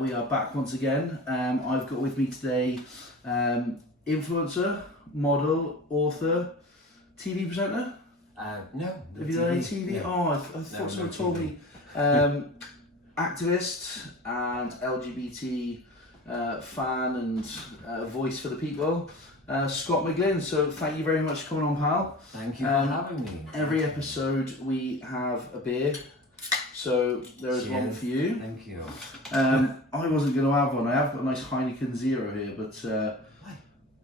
We are back once again. I've got with me today influencer, model, author, TV presenter. No. Have you done any TV? No. Oh, I thought someone told me. Activist and LGBT fan and voice for the people. Scott McGlynn, so thank you very much for coming on, pal. Thank you for having me. Every episode we have a beer, so there is one for you. Thank you. I wasn't going to have one. I have got a nice Heineken Zero here, but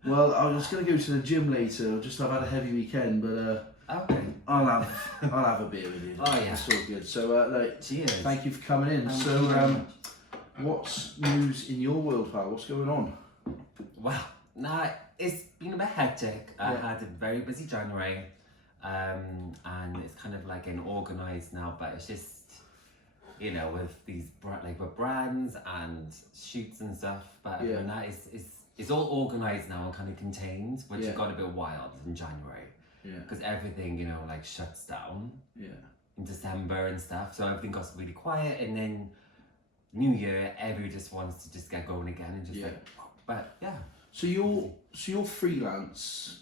well, I was going to go to the gym later. Just I've had a heavy weekend, but Okay. I'll have a beer with you. Oh yeah, it's all good. So cheers. Thank you for coming in. What's news in your world, pal? What's going on? Well, it's been a bit hectic. I had a very busy January, and it's kind of like getting organised now. But it's just, with these with brands and shoots and stuff. But that it's all organised now and kind of contained, which got a bit wild in January. Yeah. Because everything, shuts down. Yeah. In December and stuff, so everything got really quiet, and then New Year, everyone just wants to just get going again and just but yeah. So you're freelance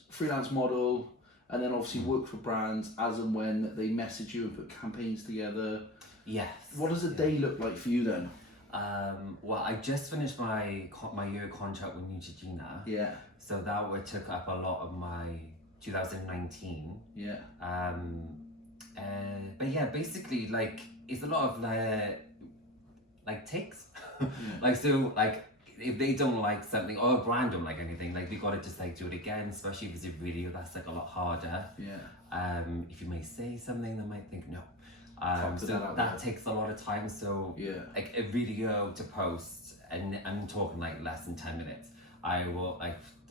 model, and then obviously work for brands as and when they message you and put campaigns together. Yes. What does a day look like for you then? Well, I just finished my year contract with Neutrogena. Yeah. So that took up a lot of my 2019. Yeah. But yeah, basically it's a lot of takes. If they don't like something or a brand don't like anything, we gotta just do it again, especially if it's a video that's a lot harder. Yeah. If you may say something, they might think no. So that takes a lot of time. So a video to post, and I'm talking less than 10 minutes. I will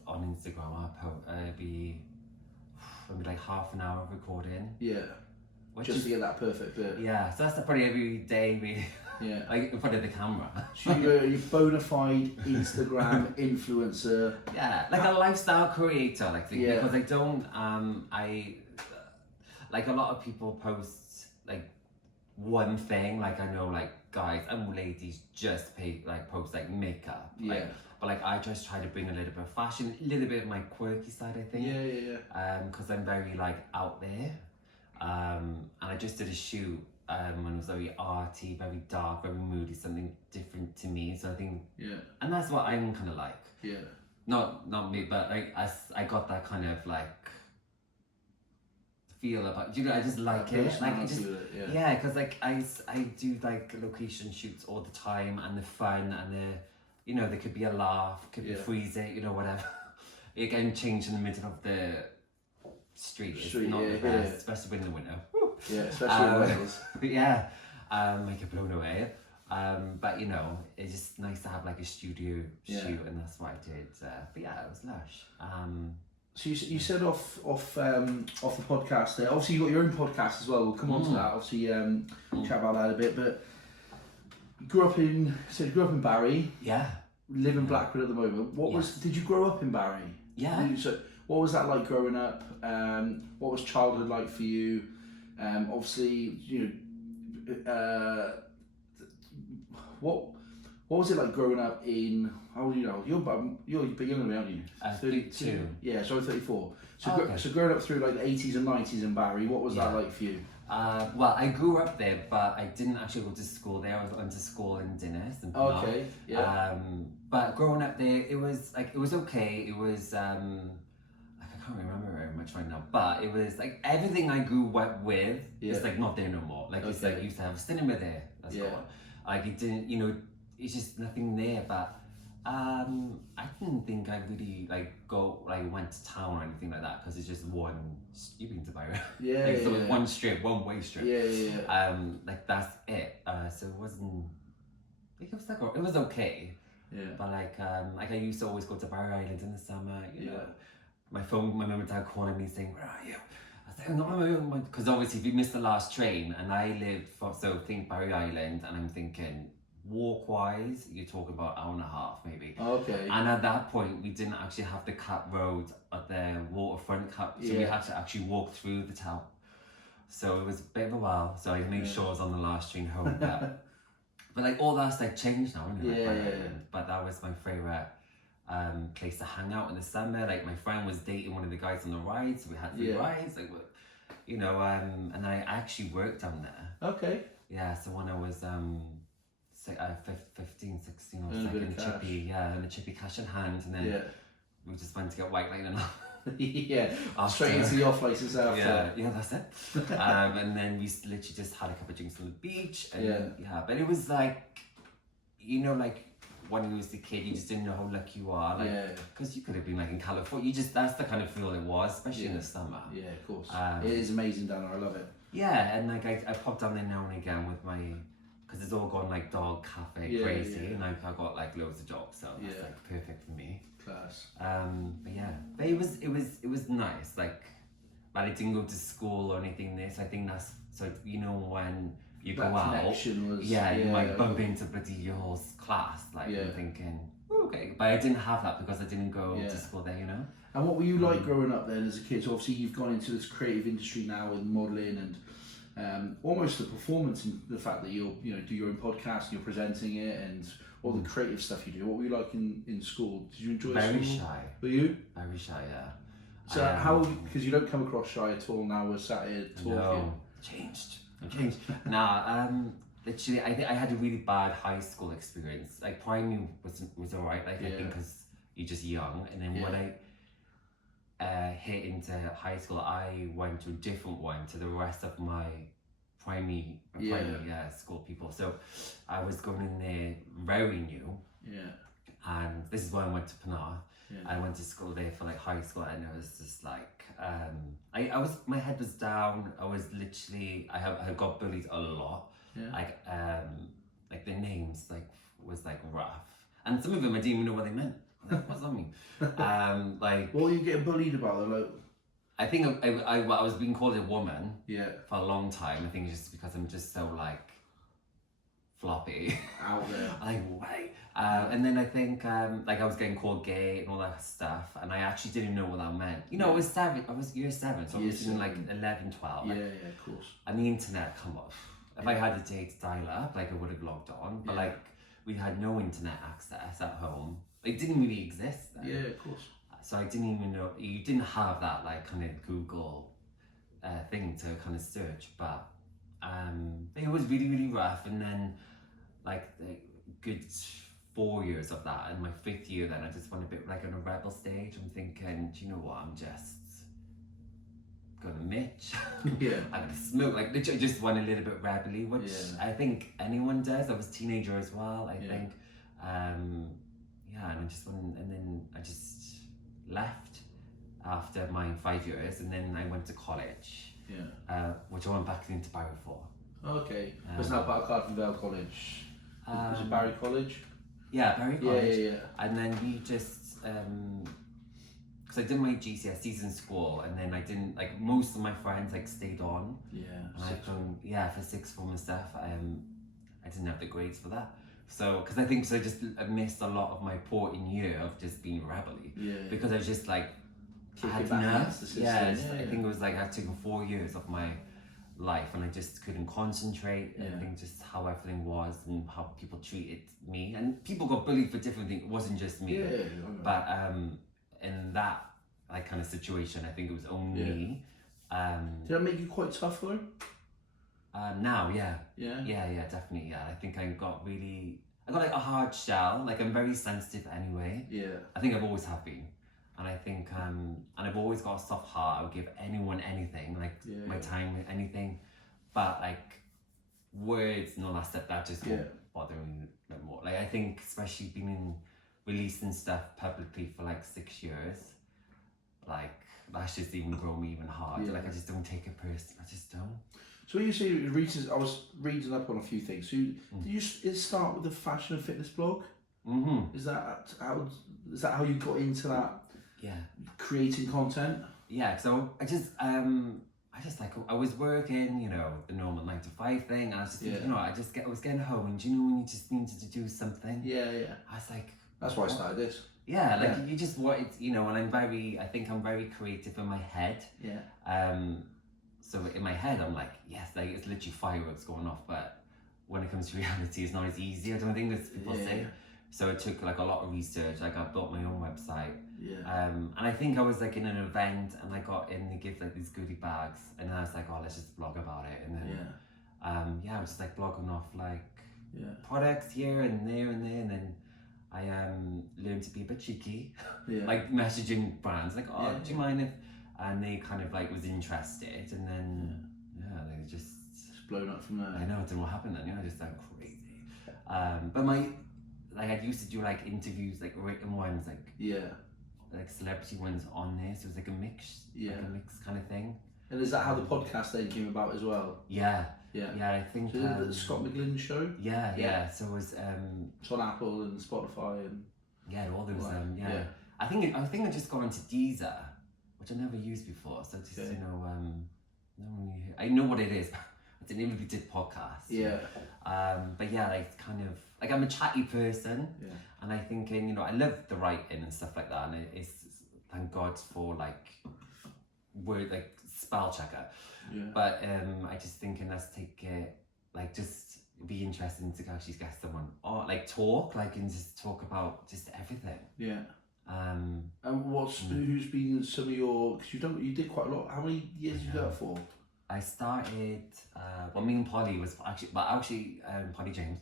on Instagram I'll be maybe half an hour of recording. Yeah. Just to get that perfect bit. Yeah, so that's probably every day really. Yeah. In front of the camera. So you're a bona fide Instagram influencer. Yeah, a lifestyle creator, because I don't a lot of people post one thing, I know guys and ladies just post makeup. Yeah. But I just try to bring a little bit of fashion, a little bit of my quirky side, I think. Yeah. Because I'm very out there. And I just did a shoot when it was very arty, very dark, very moody, something different to me. So I think and that's what I'm kind of like. Yeah. Not me, but I got that kind of feel about I just like it. Because I do location shoots all the time, and the fun, and the there could be a laugh, could be freeze it, whatever. Again, change in the middle of the street is not the best, especially in the winter. Yeah, especially in Wales. But yeah, I get blown away. But it's just nice to have a studio shoot, and that's what I did. But yeah, it was lush. So you said off the podcast there. Obviously, you got your own podcast as well. We'll come on to that. Obviously, chat about that a bit. But you grew up in Barry. Yeah. Live in Blackwood at the moment. Did you grow up in Barry? Yeah. What was that like growing up? What was childhood like for you? Obviously, what was it like growing up in? How old are you now? You're a bit younger than me, aren't you? 32. Yeah, so I'm 34. So okay. So growing up through the 80s and 90s in Barry, what was that like for you? Well, I grew up there, but I didn't actually go to school there. I went to school in Dinas and Penarth. Okay. Yeah. But growing up there, it was okay. It was I can't remember very much right now, but it was everything I grew up with is not there no more. It's you used to have a cinema there. That's gone. It didn't, it's just nothing there. But I didn't think I really went to town or anything like that, because it's just one. You've been to Byron. Yeah. One strip, one way strip. Yeah. That's it. So it wasn't. It was okay. Yeah. But I used to always go to Barry Island in the summer. You know. My mum and dad calling me saying, "Where are you?" I was like, "No, because obviously if you missed the last train," and I lived think Barry Island, and I'm thinking walk-wise, you're talking about an hour and a half maybe. Okay. And at that point, we didn't actually have the cut road at the waterfront cut, so we had to actually walk through the town. So it was a bit of a while. So I made sure I was on the last train home. But But like all that's like changed now, isn't it? Yeah. But that was my favorite place to hang out in the summer. Like my friend was dating one of the guys on the ride, so we had 3 rides. Like, you know, and I actually worked down there. Okay. Yeah, so when I was 15, 16, I was Earn a like bit in of cash. chippy, and a chippy cash in hand, and then we just went to get white lightning. Straight into the off license after. Yeah, that's it. And then we literally just had a couple of drinks on the beach, and but it was like, you know, like when you was a kid, you just didn't know how lucky you are, like, because you could have been like in California. That's the kind of feel it was, especially in the summer. Yeah, of course. It is amazing down there. I love it. Yeah, and like I pop down there now and again with my, because it's all gone like dog cafe crazy, and I got like loads of dogs, so that's like perfect for me. Class. But yeah, but it was nice, like, but I didn't go to school or anything there, so I think that's, so you know, when you that go out, was, you might bump into bloody your class, like you're thinking, okay, but I didn't have that because I didn't go to school there, you know. And what were you like growing up then as a kid? So obviously you've gone into this creative industry now with modelling and almost the performance, and the fact that you'll, you know, do your own podcast and you're presenting it and all the creative stuff you do. What were you like in school? Did you enjoy Very school? shy. Were you? Very shy, yeah. So how, because you don't come across shy at all now, we're sat here talking. No, I've changed. Nah, literally, I think I had a really bad high school experience. Like primary was alright, like I think because you're just young, and then when I hit into high school, I went to a different one to the rest of my primary school people. So I was going in there very new. Yeah. And this is why I went to Penarth. Yeah. I went to school there for like high school, and it was just like my head was down. I was literally I got bullied a lot. Yeah. Like the names was rough, and some of them I didn't even know what they meant. Like, what does that mean? Like, what were you getting bullied about? Like, I think I was being called a woman for a long time. I think just because I'm just so like floppy out there. Like, why? And then I think like I was getting called gay and all that stuff, and I actually didn't know what that meant. You know, I was year 7, so I was in like 11, 12. Like, of course. And the internet, come on. If I had a date dial up, like I would have logged on, but like we had no internet access at home. It didn't really exist then. Yeah, of course. So I didn't even know, you didn't have that like kind of Google thing to kind of search, but it was really, really rough. And then like the good 4 years of that, and my 5th year then I just went a bit like on a rebel stage. I'm thinking, do you know what, I'm just gonna mitch. I'm gonna smoke, like literally just went a little bit rebelly, which I think anyone does. I was a teenager as well, I think. And I just went, and then I just left after my 5 years, and then I went to college, which I went back into Barry for. Okay. Was that part of Clerkenwell College? Was it Barry College? Yeah, Barry College. Yeah. And then we just, because I did my GCSEs in school, and then I didn't, like most of my friends like stayed on. Yeah. And I've done, for sixth form and stuff. I didn't have the grades for that. So, because I think I just missed a lot of my important year of just being rebelly. Yeah. Because I was just like, I had enough. I think it was like I've taken 4 years of my life, and I just couldn't concentrate. I think just how everything was and how people treated me, and people got bullied for different things. It wasn't just me. But in that like kind of situation, I think it was only me. Did that make you quite tough though? Now, definitely, I think I got like a hard shell. Like I'm very sensitive anyway. I think I've always have been, and I think and I've always got a soft heart. I would give anyone anything, like my time, anything, but like words and all that stuff, that just won't bother me no more. Like I think especially being releasing stuff publicly for like 6 years, like that's just even grown me even harder. Like I just don't take it personally. I just don't. So when you say I was reading up on a few things. So did you start with the fashion and fitness blog? Mm-hmm. Is that how you got into that? Yeah. Creating content? Yeah. So I just like, I was working, you know, the normal 9 to 5 thing. And I was just thinking, you know, I was getting home, and do you know when you just needed to do something? Yeah. I was like, that's why I started this. Yeah, like you just wanted, you know, and I think I'm very creative in my head. Yeah. So in my head, I'm like, yes, like it's literally fireworks going off, but when it comes to reality, it's not as easy. I don't think as people say. So it took like a lot of research. Like I built my own website. And I think I was like in an event and I got in, they give like these goodie bags, and I was like, oh, let's just blog about it. And then I was just like blogging off like products here and there and there, and then I learned to be a bit cheeky, like messaging brands like, oh, do you mind if, and they kind of like was interested, and then they just blown up from there. I know, I don't know what happened then. I just went crazy. But I used to do like interviews, like written ones, like celebrity ones on there, so it was like a mix, like a mix kind of thing. And is that how the podcast then came about as well? Yeah, I think. So the Scott McGlynn show? Yeah. So it was. It's on Apple and Spotify and. All those. I think I just got into Deezer, which I never used before. So just I know what it is. I didn't even did podcasts. But like kind of like I'm a chatty person. And I think I love the writing and stuff like that. And it's thank God for like word like spell checker. But I just thinking let's take it like just be interesting to actually get someone or like talk like and just talk about just everything. And who's been some of your, because you did quite a lot, how many years did you do that for? I started me and Polly was actually Polly James.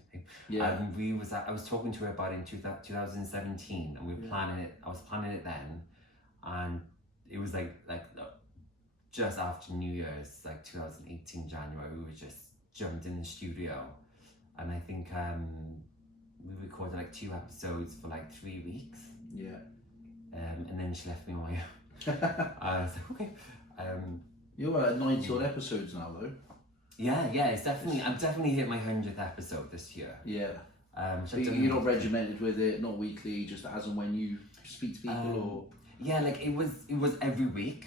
I was talking to her about it in 2017, and we were planning it. I was planning it then, and it was like just after New Year's, like 2018 January. We just jumped in the studio, and I think we recorded like 2 episodes for like 3 weeks. And then she left me on my own. I was like, okay. You're at 90 odd episodes now though. It's definitely, I've definitely hit my 100th episode this year. So you're not regimented with it, not weekly, just as and when you speak to people or? Like it was every week.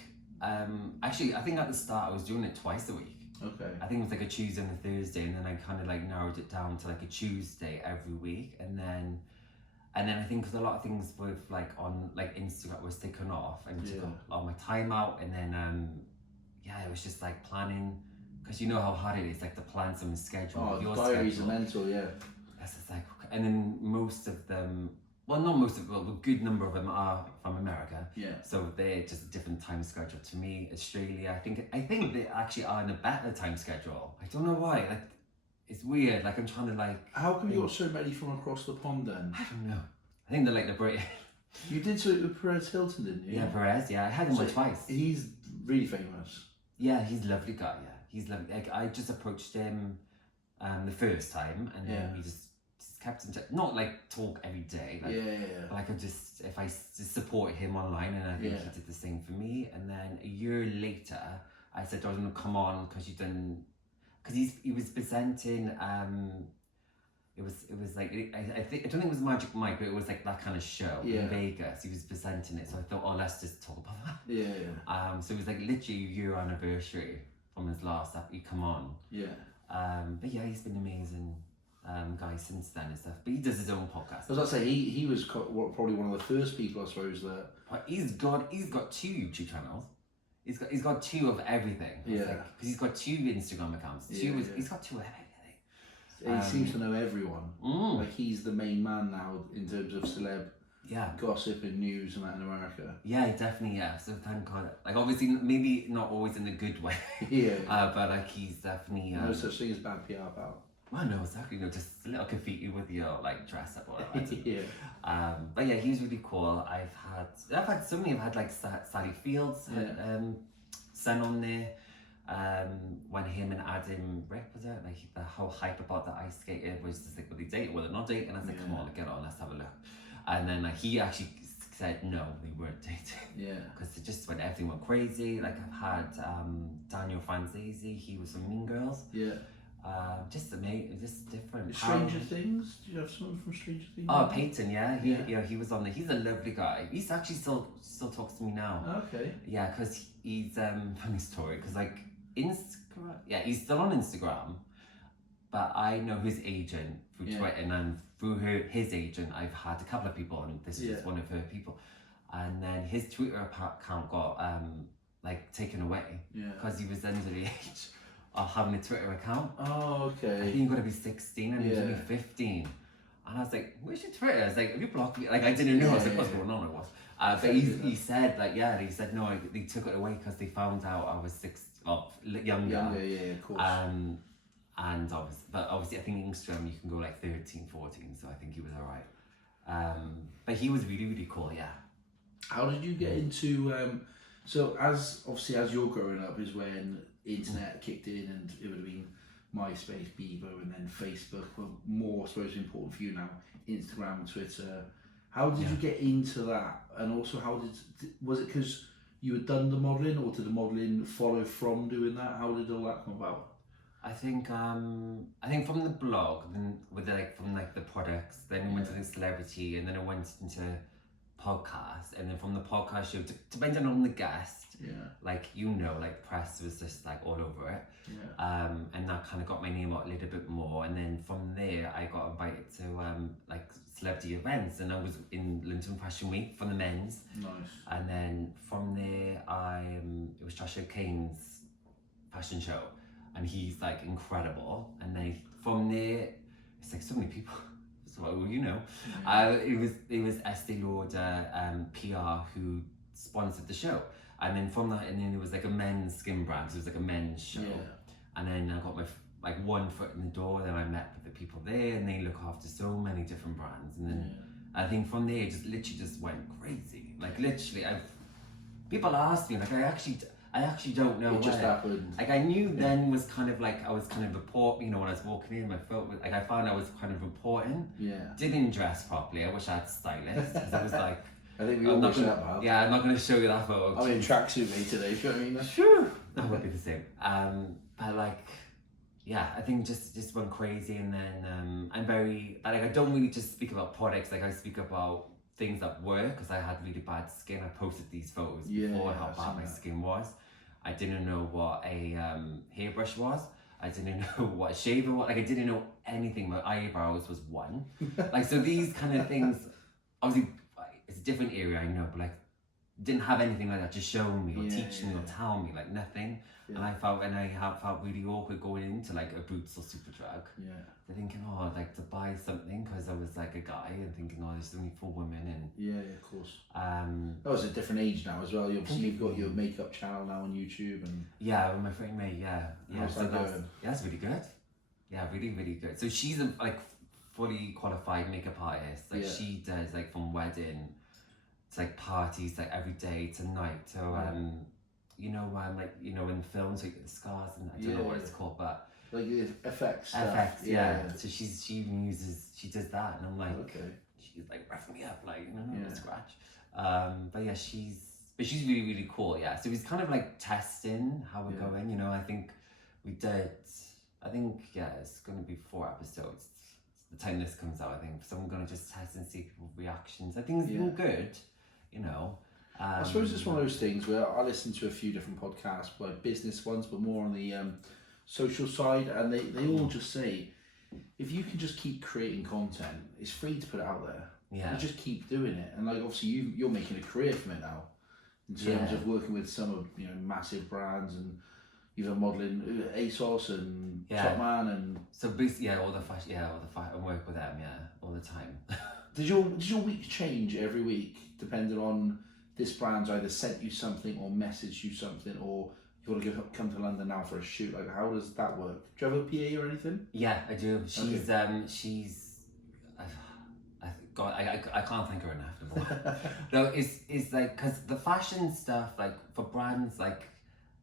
Actually, I think at the start I was doing it twice a week. I think it was like a Tuesday and a Thursday, and then I kind of like narrowed it down to like a Tuesday every week, and then I think because a lot of things with like on like Instagram was taken off and took a lot of my time out, and then it was just like planning, because you know how hard it is like to plan some schedule. Your diaries are mental, That's just like, and then most of them, well not most of them, a good number of them are from America. So they're just a different time schedule to me. Australia, I think they actually are in a better time schedule. I don't know why. Like it's weird. Like I'm trying to like. How come you got so many from across the pond then? I don't know. I think they're like the British. You did something with Perez Hilton, didn't you? Yeah, Perez. Yeah, I had him on twice. He's really famous. Yeah, he's a lovely guy. Yeah, he's lovely. Like I just approached him the first time, and then we just kept in touch. Not like talk every day. Like, But I could just, if I just support him online, and I think he did the same for me. And then a year later, I said, "I was going to come on because he was presenting. It was like I don't think it was Magic Mike, but it was like that kind of show in Vegas. He was presenting it, so I thought, let's just talk about that. So it was like literally a year anniversary from his last that he come on. But he's been amazing guy since then and stuff. But he does his own podcast. I was about to say he was probably one of the first people, I suppose, that. But he's got 2 YouTube channels. He's got 2 of everything. Because he's got 2 Instagram accounts. He's got 2 of everything. He seems to know everyone. Like he's the main man now in terms of celeb gossip and news and that in America. Definitely. So thank God. Like obviously, maybe not always in a good way. But like he's definitely. No such thing as bad PR, pal. Well, no, exactly. No, just a little graffiti with your like dress up or whatever. But he's really cool. I've had so many. I've had like Sally Fields, Sen on there. When him and Adam Rick was out, like the whole hype about the ice skater was just like, will they date or will they not date? And I was like, come on, get on, let's have a look. And then like he actually said no, they weren't dating. Because it just everything went crazy. Like I've had Daniel Franzese, he was from Mean Girls. Just amazing, just different. Stranger Things? Do you have someone from Stranger Things? Oh, Peyton, he was on there. He's a lovely guy. He's actually still talks to me now. Okay. Yeah, because he's funny story. Because like Instagram, he's still on Instagram, but I know his agent through Twitter, and through his agent, I've had a couple of people, and this is one of her people. And then his Twitter account got like taken away because he was under the age. of having a Twitter account. Oh, okay. I think you've got to be 16 and he's only 15. And I was like, where's your Twitter? I was like, have you blocked me? Like, I didn't know. I was like, what's going on? But he said, like, he said, no, they took it away because they found out I was younger. Yeah, of course. And obviously, I think Instagram, you can go like 13, 14, so I think he was all right. But he was really, really cool, yeah. How did you get into, so as you're growing up is when internet kicked in, and it would have been MySpace, Bebo, and then Facebook were more, I suppose, important for you now, Instagram, Twitter. How did you get into that? And also, was it because you had done the modelling, or did the modelling follow from doing that? How did all that come about? I think from the blog, then from the products, then I went to the celebrity, and then I went into podcast, and then from the podcast show, depending on the guest, like press was just like all over it, and that kind of got my name out a little bit more, and then from there I got invited to like celebrity events, and I was in London Fashion Week for the men's. Nice. And then from there it was Joshua Kane's fashion show, and he's like incredible, and then from there it's like so many people. So it was Estee Lauder PR who sponsored the show, and then from that, and then it was like a men's skin brand, so it was like a men's show, and then I got my one foot in the door. Then I met with the people there, and they look after so many different brands, and then I think from there it just went crazy. Like literally, people asked me, like I actually don't know. It just happened. Like I knew then was kind of like I was kind of when I was walking in, I felt like I found I was kind of reporting. Yeah. Didn't dress properly. I wish I had a stylist, because I was like, I think we all wish that, man. Yeah, I'm not going to show you that photo. I'm in tracksuit mate today. You know what I mean? Sure. That would be the same. But like, yeah, I think just went crazy, and then I'm very I don't really just speak about products. Like I speak about things that work, because I had really bad skin. I posted these photos before how bad my skin was. I didn't know what a hairbrush was. I didn't know what a shaver was. Like I didn't know anything. My eyebrows was one. Like, so these kind of things, obviously it's a different area, I know, but like didn't have anything like that to show me or teach me or tell me, like nothing. And I felt really awkward going into like a Boots or Superdrug. Yeah. They're thinking, oh, I'd like to buy something, because I was like a guy, and thinking, oh, there's only 4 women, and yeah, of course. That was a different age now as well. Obviously, you've got your makeup channel now on YouTube, and with my friend May, How's that going? That's really good. Yeah, really, really good. So she's a like fully qualified makeup artist. Like she does like from wedding to like parties, like every day to night. So in films, like the scars, and I don't know what it's called, but like the effects stuff. Effects, So she does that, and I'm like, she's like roughing me up, like a scratch. But yeah, she's really, really cool. Yeah, so he's kind of like testing how we're going. I think we did. I think it's gonna be 4 episodes. The time this comes out, I think. So I'm gonna just test and see people's reactions. I think it's been good. I suppose it's one of those things where I listen to a few different podcasts, like business ones, but more on the social side, and they all just say, if you can just keep creating content, it's free to put it out there. You just keep doing it, and like obviously you're making a career from it now, in terms of working with some of massive brands, and even modelling ASOS and Topman, and so basically all the fashion, I work with them all the time. Did your week change every week depending on this brand's either sent you something or messaged you something, or you want to come to London now for a shoot? Like, how does that work? Do you have a PA or anything? Yeah, I do. She's I can't thank her enough. No, it's like, because the fashion stuff, like for brands like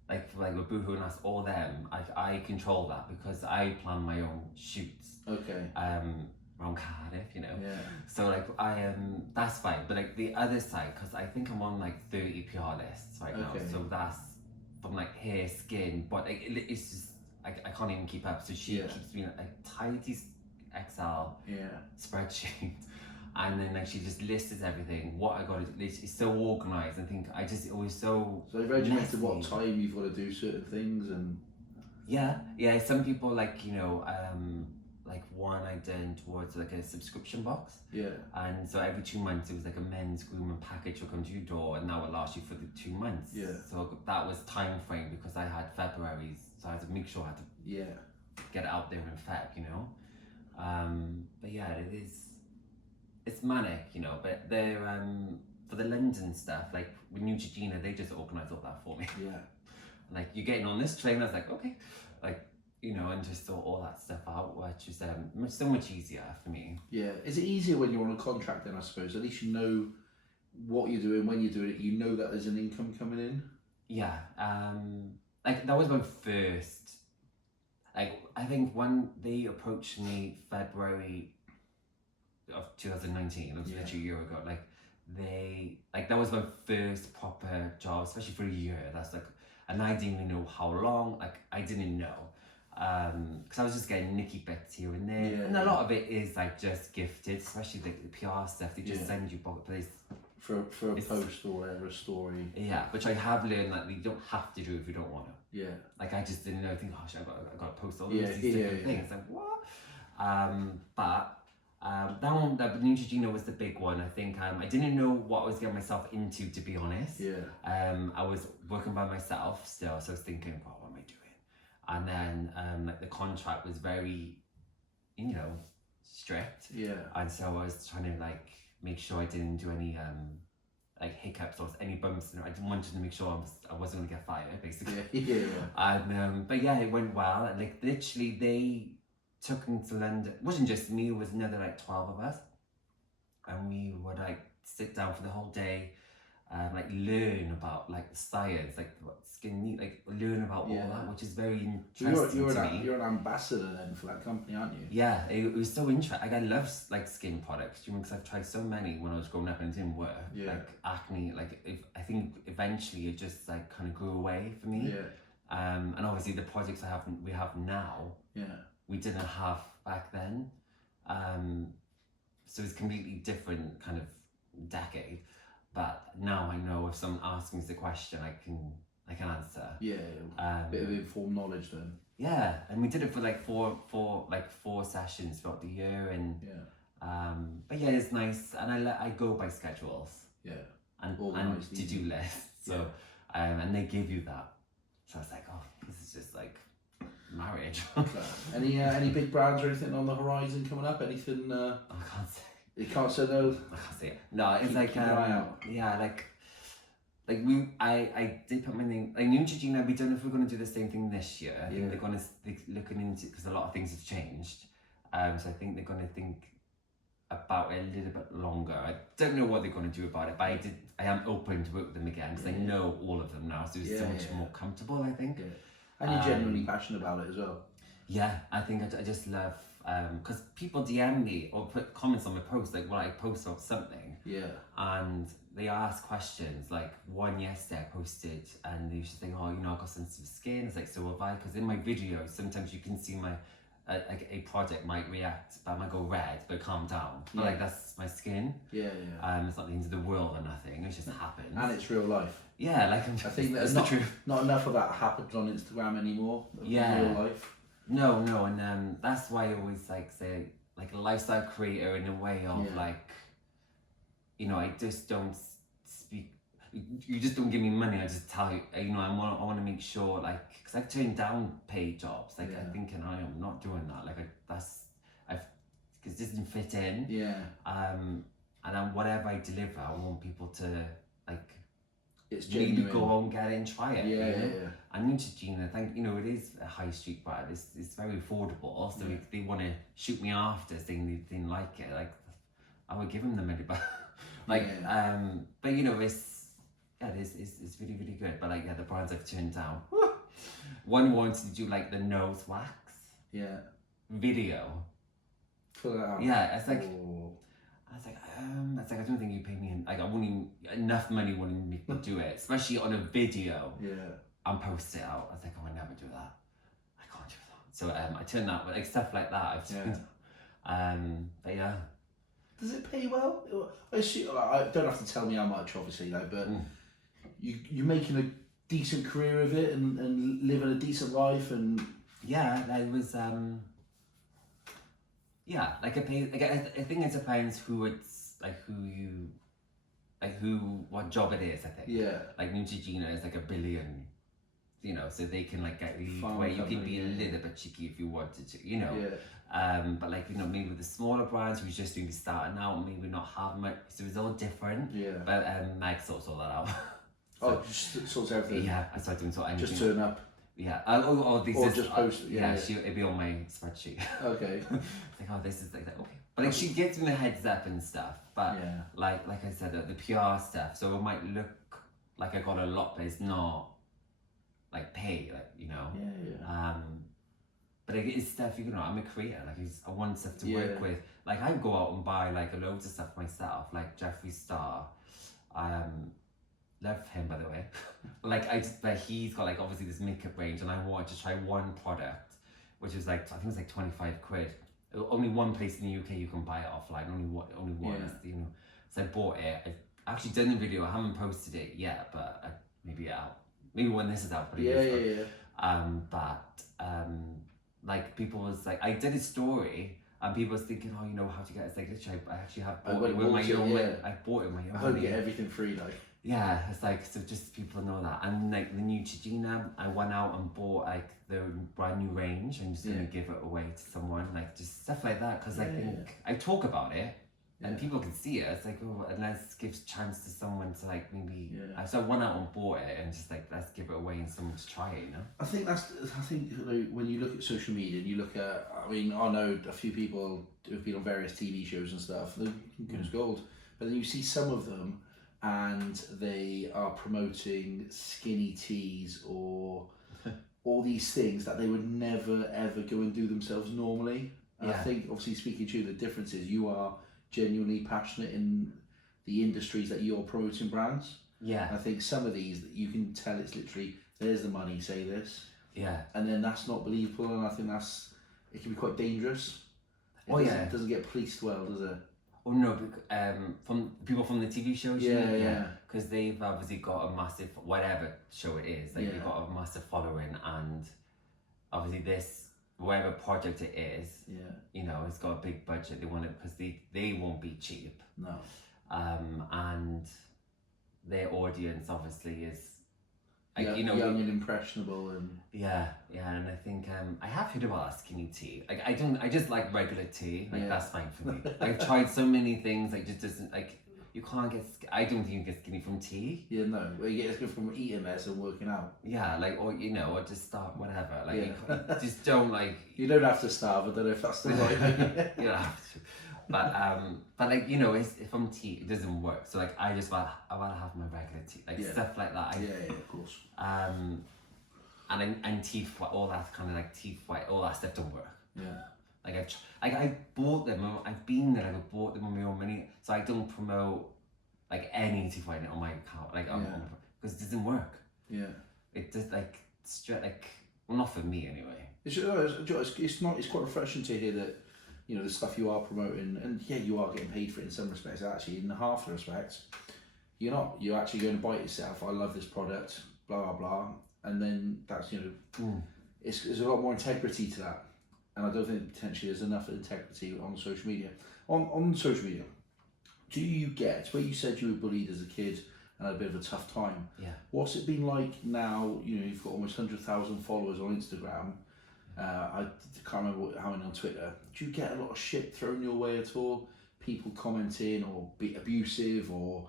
with Boohoo and us, all them, I control that, because I plan my own shoots. Okay. Around Cardiff, So like that's fine. But like the other side, because I think I'm on like 30 PR lists right now. So that's from like hair, skin, but like, it's just I can't even keep up. So she keeps me like tidy Excel spreadsheet, and then like she just lists everything, what I got to do. It's so organized. I think it was so regimented what time you've got to do certain things, and some people like like one I did towards like a subscription box. And so every 2 months it was like a men's grooming package will come to your door, and that would last you for the 2 months. So that was time frame, because I had February's, so I had to make make sure I had to get it out there in Feb, you know. But yeah, it's manic, you know. But they're for the London stuff, like with Neutrogena, they just organised all that for me. Yeah. Like, you're getting on this train, I was like, okay, like, you know, and just sort all that stuff out, which is so much easier for me. Yeah. Is it easier when you're on a contract then, I suppose? At least you know what you're doing, when you're doing it, you know that there's an income coming in. Yeah. Like, that was my first, like, I think when they approached me February of 2019, it was literally a year ago, like, that was my first proper job, especially for a year. That's like, and I didn't even know how long, like, I didn't know. Because I was just getting nicky bits here and there, and a lot of it is like just gifted, especially like the PR stuff. They just send you pocket place for a post or whatever, a story. Yeah, which I have learned that you don't have to do if you don't want to. Yeah. Like, I just didn't know. I think, gosh, I got to post all these different things. Like, what? But that one, that Neutrogena was the big one. I think I didn't know what I was getting myself into, to be honest. Yeah. I was working by myself still, so I was thinking, well, what am I doing? And then like the contract was very, you know, strict. Yeah. And so I was trying to like make sure I didn't do any like hiccups or any bumps. I didn't want to make sure I wasn't going to get fired, basically. Yeah. And but yeah, it went well. And like literally, they took me to London. It wasn't just me. It was another like 12 of us, and we would like sit down for the whole day. Like learn about like the science, like what skin need, like learn about all that, which is very interesting to me. You're an ambassador then for that company, aren't you? Yeah, it was so interesting. Like, I love like skin products, you know, because I've tried so many when I was growing up and it didn't work. Yeah. Like acne, like I think eventually it just like kind of grew away for me. Yeah. And obviously the projects we have now, we didn't have back then. So it's completely different kind of decade. But now I know if someone asks me the question, I can answer. Yeah, bit of informed knowledge then. Yeah, and we did it for like four sessions throughout the year, and but yeah, it's nice, and I go by schedules. Yeah, and to-do lists. So and they give you that. So I was like, oh, this is just like marriage. Any big brands or anything on the horizon coming up? Anything? I can't say. You can't say no. I can't say it. No, it's like keep an eye out. Yeah, like I did put my name. Like Neutrogena, we don't know if we're going to do the same thing this year. I think they're looking into, because a lot of things have changed. So I think they're going to think about it a little bit longer. I don't know what they're going to do about it, but I am open to work with them again, because I know all of them now, so it's so much more comfortable, I think. Yeah. And you're genuinely passionate about it as well. Yeah, I think I just love, because people DM me or put comments on my post, like when I post about something, and they ask questions. Like one yesterday I posted, and they used to think, oh, you know, I've got sensitive skin. It's like, so have I, because in my videos sometimes you can see my like a product might react, but it might go red, but calm down. But like, that's my skin. Yeah. It's not the end of the world or nothing. It just happens. And it's real life. Yeah, like I think that's not enough of that happens on Instagram anymore. Real life. No, and that's why I always like say, like a lifestyle creator in a way of like, you know, I just don't speak. You just don't give me money. I just tell you, you know, I want to make sure, like, because I've turned down paid jobs. Like I'm thinking, I am not doing that. Like because it doesn't fit in. Yeah. And then whatever I deliver, I want people to like. It's genuine. Maybe go on, get it and try it. Yeah. And Neutrogena, I think, you know, it is a high street brand. It's very affordable. So if they want to shoot me after saying they didn't like it, like I would give them the money back. But you know, it's really, really good. But like, the brands I've turned down. One wanted to do like the nose wax. Yeah. Video. For that. Yeah, it's like. I was like, I don't think you pay me, like, I wouldn't even, enough money wouldn't make me do it, especially on a video. Yeah. And post it out. I was like, I would never do that. I can't do that. So I turned that, like stuff like that I've turned. But yeah. Does it pay well? I assume, I don't have to tell me how much, obviously, though, but you're making a decent career of it and living a decent life and. Yeah, it was. Yeah, like I think it depends what job it is, I think. Yeah. Like Neutrogena is like $1 billion you know, so they can like get lead where you can be a little bit cheeky if you wanted to, you know. But like, you know, maybe with the smaller brands who's just doing starting out, maybe not have much, so it's all different. But Meg sorts all that out. So, just sorts everything. Yeah, I started doing sort of anything. Just turn up. Yeah. Just post it. Yeah, it'd be on my spreadsheet. Okay. Like, oh, this is like that. Okay. But like, she gives me the heads up and stuff. But like I said, the PR stuff. So it might look like I got a lot, but it's not like pay, like, you know. But it is stuff, you know, I'm a creator, like I want stuff to work with. Like I go out and buy like loads of stuff myself, like Jeffree Star. Love him, by the way. But he's got like obviously this makeup range, and I wanted to try one product, which is like, I think it's like 25 quid. Only one place in the UK you can buy it offline, only one, you know. So I bought it. I actually done the video, I haven't posted it yet, but maybe when this is out, but like people was like, I did a story and people was thinking, oh, you know how to get it. It's like literally I actually have bought it with my own money. I bought it with my own money. I get everything free, like. Yeah, it's like, so just people know that. And like the new Chigina, I went out and bought like the brand new range. I'm just gonna give it away to someone, like just stuff like that. Cause I think I talk about it and people can see it. It's like, oh, and let's give chance to someone to like maybe. So I went out and bought it and just like, let's give it away and someone to try it, you know? I think when you look at social media and you look at, I mean, I know a few people who've been on various TV shows and stuff, they're good as gold. But then you see some of them and they are promoting skinny teas or all these things that they would never ever go and do themselves normally. And I think, obviously, speaking to you, the difference is you are genuinely passionate in the industries that you're promoting brands. I think some of these, you can tell it's literally, there's the money, say this. And then that's not believable, and I think it can be quite dangerous. It doesn't get policed well, does it? Oh no, from people from the TV shows, because they've obviously got a massive, whatever show it is, like they've got a massive following, and obviously this, whatever project it is, you know, it's got a big budget. They want it because they won't be cheap. No. And their audience obviously is like, you know, young and impressionable, and and I think I have heard about that skinny tea. Like I just like regular tea. Like that's fine for me. I've tried so many things. Like just doesn't, like, you can't get. I don't think you can get skinny from tea. No. Well, you get skinny from eating less and working out. Like, or you know, or just start whatever. Like you just don't like. You don't have to starve. I don't know if that's the right thing. You don't have to. But like, you know, if I'm tea, it doesn't work. So like, I rather have my regular tea, like stuff like that. Of course. And teeth white, all that kind of like teeth white, all that stuff don't work. Like I bought them. I've been there. Like I bought them on my own money, so I don't promote like any teeth whitening on my account, like because it doesn't work. It just like straight, like, well, not for me anyway. It's quite refreshing to hear that. You know, the stuff you are promoting, and you are getting paid for it in some respects. Actually, in half the respects, you're not. You're actually going to buy it yourself. I love this product, blah blah blah, and then that's, you know, there's a lot more integrity to that, and I don't think potentially there's enough integrity on social media. On social media, do you get where you said you were bullied as a kid and had a bit of a tough time? What's it been like now? You know, you've got almost 100,000 followers on Instagram. I can't remember how many on Twitter. Do you get a lot of shit thrown your way at all? People commenting or be abusive or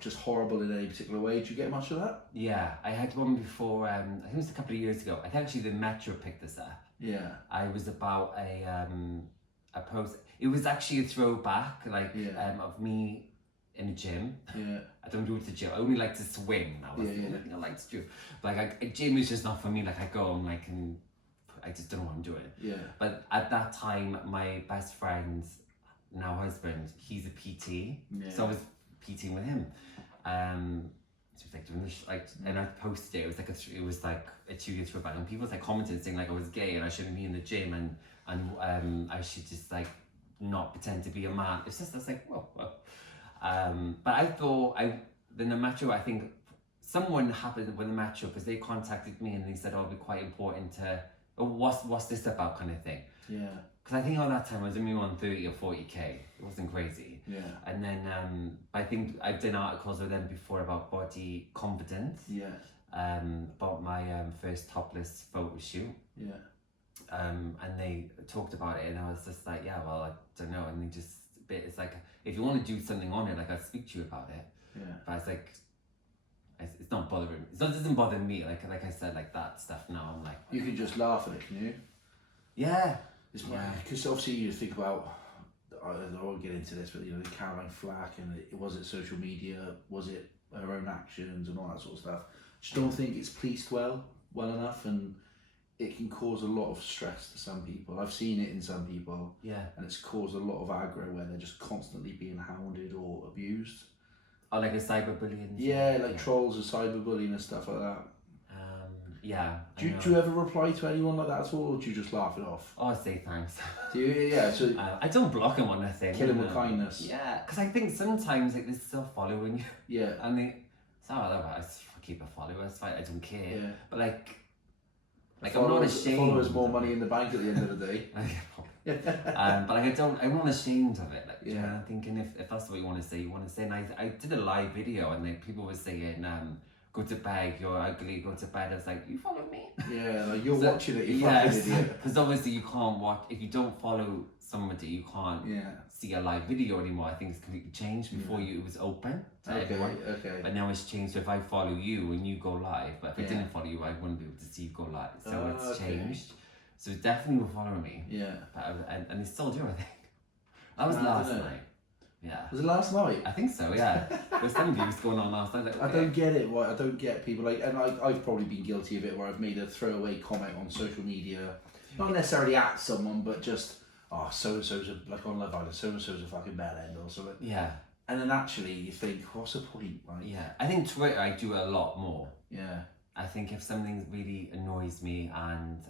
just horrible in any particular way? Do you get much of that? Yeah, I had one before, I think it was a couple of years ago. I think actually the Metro picked this up. I was about a post. It was actually a throwback, like of me in a gym. I don't do it to gym. I only like to swim. I like to do. But like a gym is just not for me. Like I go and like, and I just don't know what I'm doing. But at that time, my best friend's now husband, he's a PT. So I was PTing with him. So it was like doing this, like, and I posted it. It was like a 2-year throwback, and people was like commenting saying like I was gay and I shouldn't be in the gym and I should just like not pretend to be a man. It's just, I was like, well. But I thought the Metro, I think someone happened with the Metro because they contacted me and they said, oh, it'd be quite important to, what's this about kind of thing. Yeah. Because I think at that time I was only on 30 or 40k. It wasn't crazy. Yeah. And then I think I've done articles with them before about body confidence. Yeah. About my first topless photo shoot. Yeah. And they talked about it, and I was just like, yeah, well, I don't know. And they just, it's like, if you want to do something on it, like, I'll speak to you about it. Yeah. But it's like, it's not bothering. It doesn't bother me. Like I said, like that stuff. Now I'm like, you can just laugh at it, can you? Yeah. Because obviously you think about, I won't get into this, but you know, Caroline Flack, and was it social media? Was it her own actions and all that sort of stuff? Just don't think it's policed well enough, and it can cause a lot of stress to some people. I've seen it in some people. Yeah. And it's caused a lot of aggro where they're just constantly being hounded or abused. Oh, like a cyberbullying? Yeah, like trolls and cyberbullying and stuff like that. Yeah. Do you ever reply to anyone like that at all, or do you just laugh it off? Oh, I say thanks. Do you? Yeah, so... I don't block them on nothing. Kill them with kindness. Yeah, because I think sometimes like they're still following you. Yeah. And it's all right, I keep a follower, it's fine, I don't care. Yeah. But like I'm not ashamed. Followers more money in the bank at the end of the day. But like I'm not ashamed of it. Like, yeah. I'm thinking if that's what you want to say, And I did a live video, and like people were saying, go to bed, you're ugly, go to bed. I was like, you follow me? Yeah, like you're watching it, you're fucking idiot. Because obviously you can't watch, if you don't follow somebody, you can't see a live video anymore. I think it's completely changed. Before it was open to everyone. Okay. But now it's changed. So if I follow you and you go live, but if I didn't follow you, I wouldn't be able to see you go live. So it's changed. So definitely will follow me. Yeah. And they still do, I think. That was last night. Yeah. Was it last night? I think so, yeah. There's some views going on last night. Like, I don't get it. I don't get people like, and I've probably been guilty of it where I've made a throwaway comment on social media, not necessarily at someone, but just, so and so's like on Love Island, so and so's a fucking bell end or something. Yeah. And then actually you think, what's the point? Like, yeah. I think Twitter I do a lot more. Yeah. I think if something really annoys me and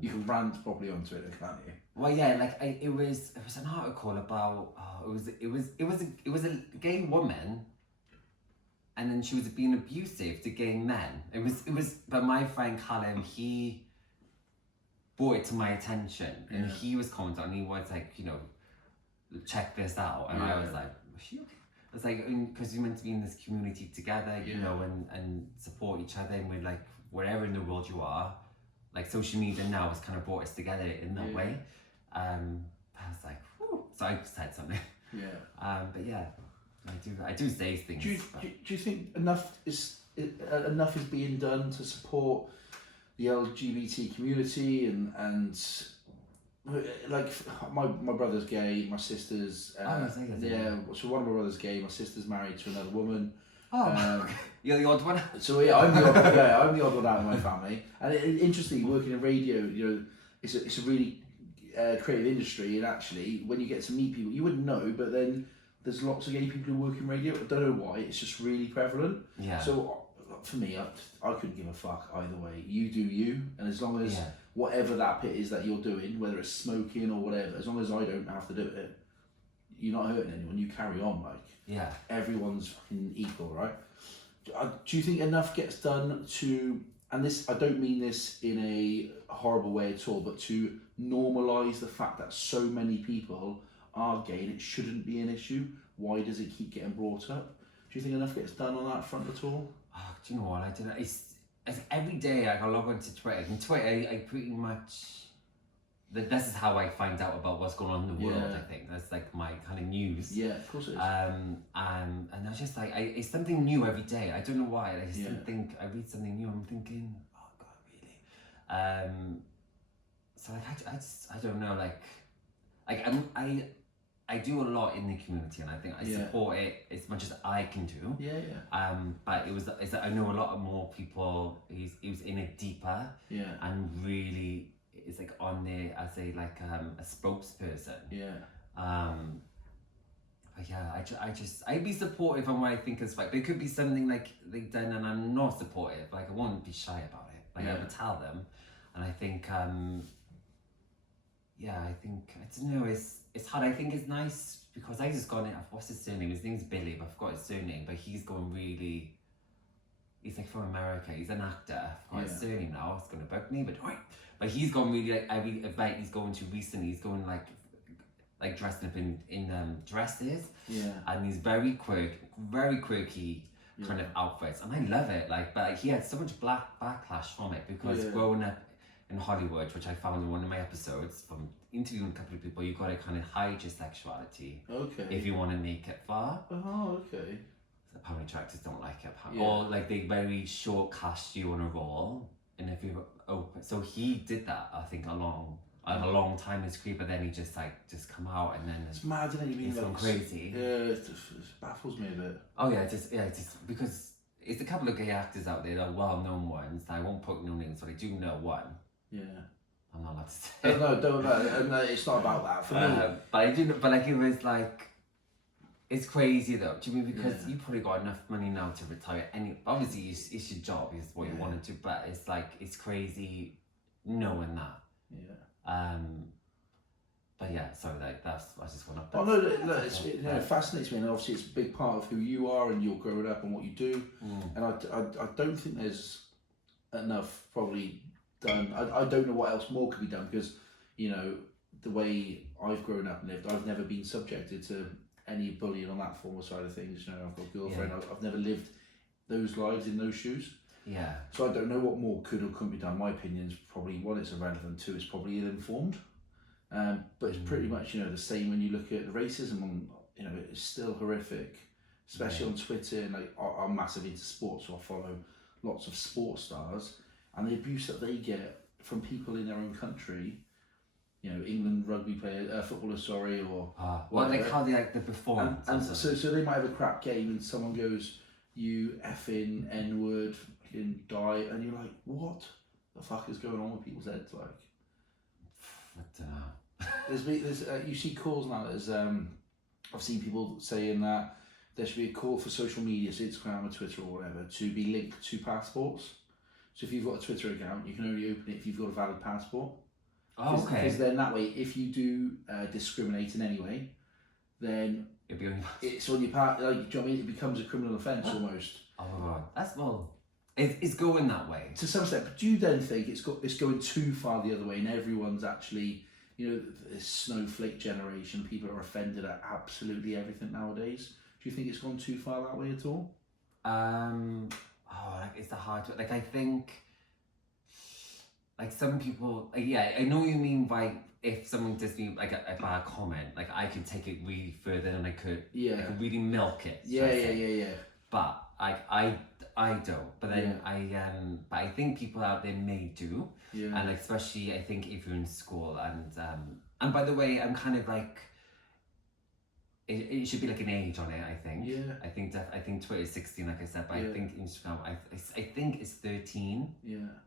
you can rant properly on Twitter, can't you? Well, yeah, like it was an article about it was a gay woman, and then she was being abusive to gay men. It was but my friend Callum, he brought it to my attention, and he was commenting, and he was like, check this out, and I was like, was she okay? It's like, because you're meant to be in this community together, you know, and support each other, and we're like, wherever in the world you are, like social media now has kind of brought us together in that way. I was like, whew. So I said something. Yeah. But yeah, I do say things. Do you think enough is being done to support the LGBT community and like my brother's gay, my sister's so one of my brother's gay, my sister's married to another woman. You're the odd one. So yeah, I'm the odd one out of my family. And interestingly, working in radio, it's a really creative industry, and actually when you get to meet people, you wouldn't know, but then there's lots of gay people who work in radio. I don't know why, it's just really prevalent. Yeah. So for me, I couldn't give a fuck either way. You do you, and as long as whatever that bit is that you're doing, whether it's smoking or whatever, as long as I don't have to do it, you're not hurting anyone, you carry on, like everyone's fucking equal, right? Do you think enough gets done to, and this, I don't mean this in a horrible way at all, but to normalise the fact that so many people are gay and it shouldn't be an issue? Why does it keep getting brought up? Do you think enough gets done on that front at all? Do you know what? I don't know. It's every day I log onto Twitter. And Twitter, I pretty much, this is how I find out about what's going on in the world. I think that's like my kind of news. Yeah, of course it is. And I was just like, it's something new every day. I don't know why. I just think I read something new and I'm thinking, oh god, really? So like I don't know. Like I do a lot in the community, and I think I support it as much as I can do. But it's I know a lot more people. He was in it deeper. And really, it's like on there as a spokesperson. But yeah, I'd be supportive on what I think is right. There could be something like they've done, and I'm not supportive. Like I won't be shy about it. Like I would tell them, and I think I don't know. It's hard. I think it's nice because I just got it. What's his surname? His name's Billy, but I forgot his surname. But he's going really. he's like from America. He's an actor. I forgot his surname now. It's going to bug me, but he's gone really like every event he's going to recently. He's going like dressing up in dresses. Yeah. And he's very quirky kind of outfits, and I love it. Like, but he had so much backlash from it because growing up in Hollywood, which I found in one of my episodes from interviewing a couple of people, you got to kind of hide your sexuality. Okay. If you want to make it far. Oh, okay. Apparently directors don't like it. Or like they very short cast you on a role, and if you're open. So he did that, I think, a long time in his career, but then he just come out, and then it's mad, isn't it? It's gone crazy. Yeah, it baffles me a bit. Oh yeah, just because it's a couple of gay actors out there that are well-known ones. I won't put no names, but I do know one. Yeah. I'm not allowed to say. No, don't know. No, it's not about that for me. But I do know, but like it was like, it's crazy though. Do you mean because you probably got enough money now to retire? Obviously it's your job, is what you want to do, but it's like it's crazy knowing that. Yeah. But yeah, so like I just want to. Oh no, it fascinates me, and obviously it's a big part of who you are and you're growing up and what you do. And I don't think there's enough probably done. I don't know what else more could be done, because you know the way I've grown up and lived, I've never been subjected to any bullying on that formal side of things. You know, I've got a girlfriend. I've never lived those lives in those shoes. Yeah. So I don't know what more could or couldn't be done. My opinion's probably, one, it's irrelevant, two, it's probably ill-informed. But it's pretty much, you know, the same when you look at the racism on, you know, it's still horrific, especially on Twitter. And like, I'm massive into sports, so I follow lots of sports stars, and the abuse that they get from people in their own country, you know, England rugby player, footballers, sorry, or well, like how they like the performance. And so they might have a crap game, and someone goes, "You effing N-word, fucking die," and you're like, "What the fuck is going on with people's heads?" Like, I don't know. There's you see calls now. I've seen people saying that there should be a call for social media, so Instagram or Twitter or whatever, to be linked to passports. So if you've got a Twitter account, you can only open it if you've got a valid passport. Oh, okay. Because then that way, if you do discriminate in any way, then it's on your part. Like, do you know what I mean? It becomes a criminal offence almost. Oh my god, that's it's going that way to some extent. But do you then think it's going too far the other way, and everyone's actually, you know, this snowflake generation, people are offended at absolutely everything nowadays? Do you think it's gone too far that way at all? Like it's a hard. Like I think. Like some people, I know what you mean by if someone does me like a bad comment, like I could take it really further than I could really milk it. Yeah. But I don't. But then but I think people out there may do. Yeah. And especially I think if you're in school and by the way, I'm kind of like, it should be like an age on it, I think. Yeah. I think Twitter is 16, like I said, but I think Instagram, I think it's 13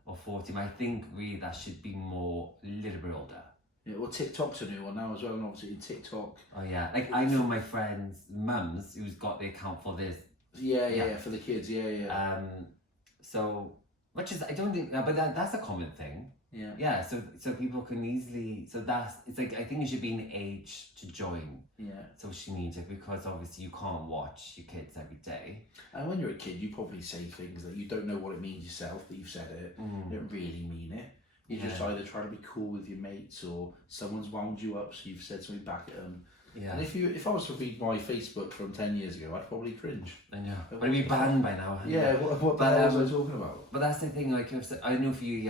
or 14. I think really that should be more a little bit older. Yeah, well, TikTok's a new one now as well, and obviously TikTok. Oh yeah, like I know my friends' mums who's got the account for this. Yeah, for the kids, So, which is, I don't think, but that's a common thing. Yeah. Yeah, so people can easily, it's like, I think it should be an age to join social media, because obviously you can't watch your kids every day. And when you're a kid, you probably say things that you don't know what it means yourself, but you've said it, you don't really mean it. You just either try to be cool with your mates, or someone's wound you up, so you've said something back at them. Yeah. And if I was to read my Facebook from 10 years ago, I'd probably cringe. I know. But it'd be banned by now. Yeah, what the hell was I talking about? But that's the thing, like, I know for you,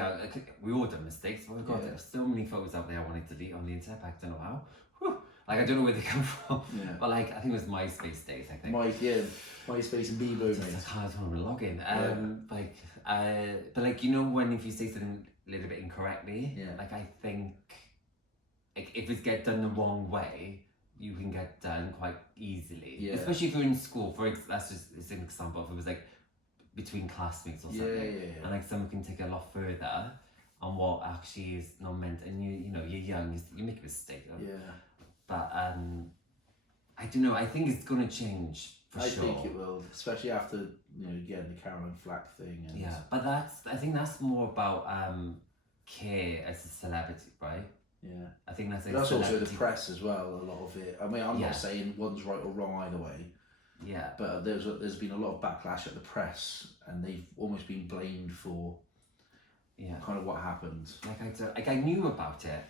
we all done mistakes, but we've got so many photos out there I wanted to delete on the internet, I don't know how. Whew. Like, I don't know where they come from. Yeah. But like, I think it was MySpace days, I think. MySpace and Bebo days. I can't remember login. But like, you know, when if you say something a little bit incorrectly, like I think, like, if it gets done the wrong way, you can get done quite easily, especially if you're in school. That's just an example. If it was like between classmates or something, and like someone can take it a lot further on what actually is not meant. And you know, you're young, you make a mistake. But I don't know. I think it's gonna change for sure. I think it will, especially after getting the Caroline Flack thing. And but I think that's more about care as a celebrity, right? Yeah, I think that's also the press as well. A lot of it. I mean, I'm not saying one's right or wrong either way, Yeah. But there's been a lot of backlash at the press, and they've almost been blamed for kind of what happened. Like I knew about it.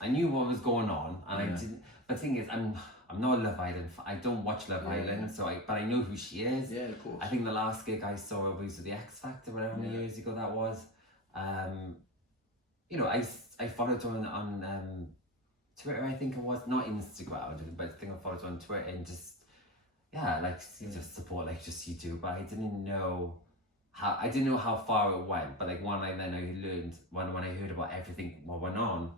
I knew what was going on, and I didn't. But the thing is, I'm not a Love Island. I don't watch Love Island, but I know who she is. Yeah, of course. I think the last gig I saw her was with the X Factor, whatever many years ago that was. You know, I followed her on Twitter, I think it was, not Instagram, but I think I followed her on Twitter, and just you just support like just you do. But I didn't know how far it went. But like when I learned when I heard about everything what went on,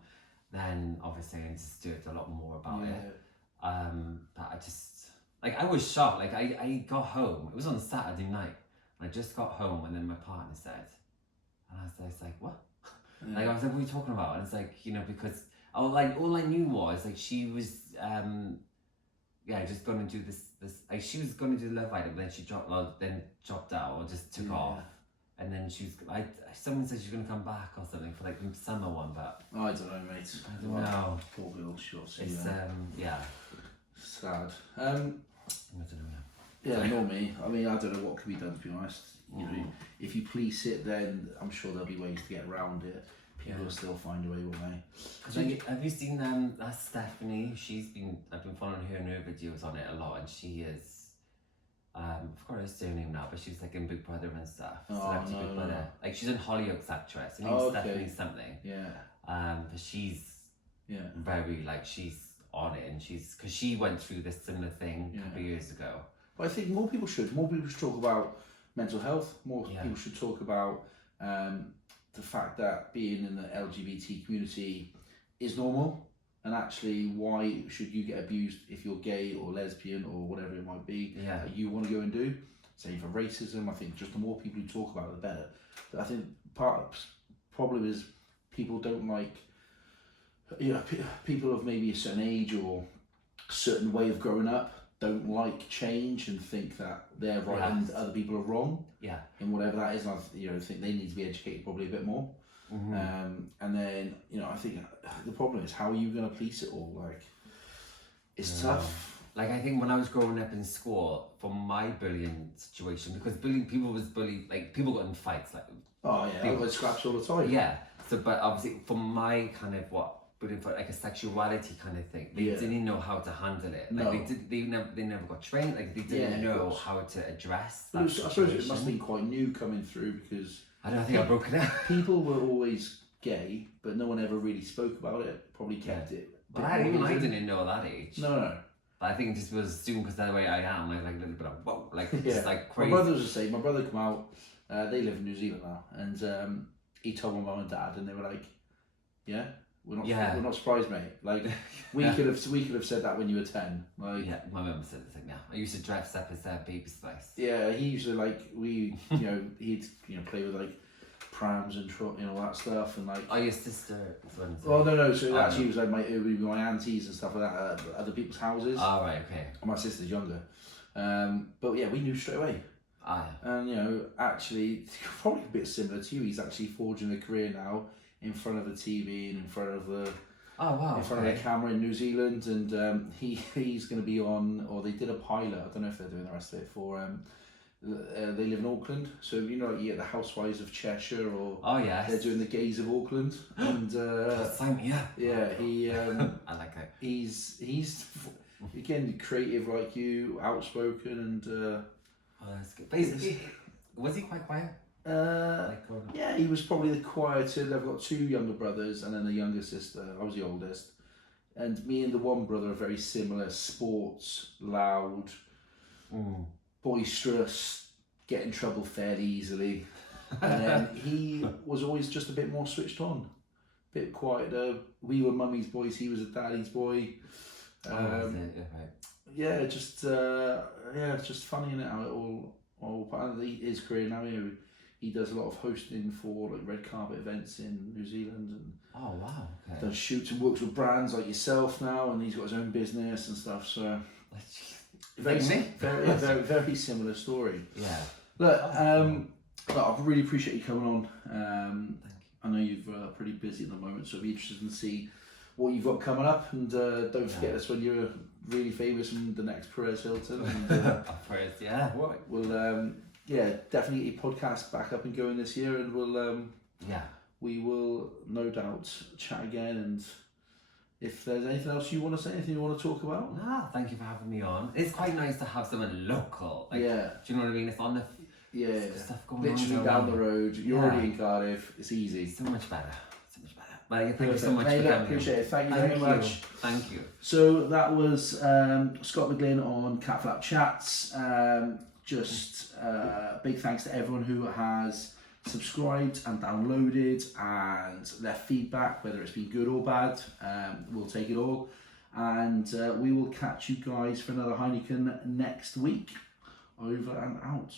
then obviously I understood a lot more about it. But I just I was shocked. Like I got home. It was on Saturday night. And I just got home, and then my partner said, and I was like, what? Like I was like, what are you talking about? And it's like, you know, because all I knew was like she was just gonna do this like she was gonna do Love Island, but then she dropped out or just took off. And then she was someone said she's gonna come back or something for like the summer one, but I don't know, mate. I don't know. Poor girl, sure. It's sad. I don't know. Yeah, nor me. I mean, I don't know what can be done, to be honest. You know, if you police it, then I'm sure there'll be ways to get around it. People will still find a way, won't they? Have you seen that Stephanie? I've been following her and her videos on it a lot, and she is I forgot her surname now, but she's like in Big Brother and stuff. Celebrity Big Brother. Like she's in Hollyoaks actress. Her name's Stephanie something. Yeah. But she's very like she's on it, and because she went through this similar thing a couple of years ago. But I think more people should talk about mental health. More people should talk about the fact that being in the LGBT community is normal, and actually why should you get abused if you're gay or lesbian or whatever it might be that you want to go and do. Same for racism. I think just the more people who talk about it, the better. But I think part of the problem is people don't like, people of maybe a certain age or a certain way of growing up don't like change and think that they're right and other people are wrong. Yeah. And whatever that is, and I think they need to be educated probably a bit more. And then I think the problem is, how are you going to police it all? Like, it's tough. Like I think when I was growing up in school, for my bullying situation, because people was bullied, like people got in fights, like I got scraps all the time. Yeah. So, but obviously for my kind of bullying for like a sexuality kind of thing, they didn't know how to handle it. Like they never got trained. Like they didn't know how to address that. I suppose it must have been quite new coming through, because I don't think I broke it out. People were always gay, but no one ever really spoke about it. Probably kept it. But I didn't know that age. No. But I think it just was assumed because the way I am, like a little bit of whoa, like just like crazy. My brother was the same. My brother come out. They live in New Zealand now, and he told my mum and dad, and they were like, "Yeah, we're not surprised, mate. Like we could have said that when you were 10. Like my mum said the same. Yeah, I used to dress up as Baby Spice. Yeah, he used to he'd play with like prams and all that stuff, and like. Oh, your sister. Well, no. So actually, it was like it would be my aunties and stuff like that at other people's houses. Oh, right, okay. My sister's younger, but yeah, we knew straight away. And actually, probably a bit similar to you. He's actually forging a career now in front of the TV and in front of the. Oh wow! In front of the camera in New Zealand, and he's going to be on, or they did a pilot. I don't know if they're doing the rest of it for. They live in Auckland, so you get the Housewives of Cheshire, or they're doing the Gays of Auckland, and he I like it. He's again creative like you, outspoken, and that's good. Basically, was he quite quiet? Yeah, he was probably the quieter. I've got 2 younger brothers and then a younger sister. I was the oldest, and me and the one brother are very similar. Sports, loud. Boisterous, get in trouble fairly easily, and then he was always just a bit more switched on, a bit quieter. We were mummy's boys, he was a daddy's boy. Just funny, isn't it, how it all part of his career now. He does a lot of hosting for like red carpet events in New Zealand, and does shoots and works with brands like yourself now, and he's got his own business and stuff. So. Very similar story. Yeah. Look, I really appreciate you coming on. Thank you. I know you're pretty busy at the moment, so it'll be interesting to see what you've got coming up, and don't forget us when you're really famous and the next Perez Hilton. And, Perez, yeah. What? We'll definitely get your podcast back up and going this year, and we will no doubt chat again. And if there's anything else you want to say, anything you want to talk about, thank you for having me on. It's quite nice to have someone local. Like, do you know what I mean? It's on the stuff going literally on down the road. You're already in Cardiff. It's easy. So much better. Well, thank you so much for coming. Appreciate it. Thank you very much. Thank you. So that was Scott McGlynn on Catflap Chats. Big thanks to everyone who has subscribed and downloaded and left feedback, whether it's been good or bad. We'll take it all. And we will catch you guys for another Heineken next week. Over and out.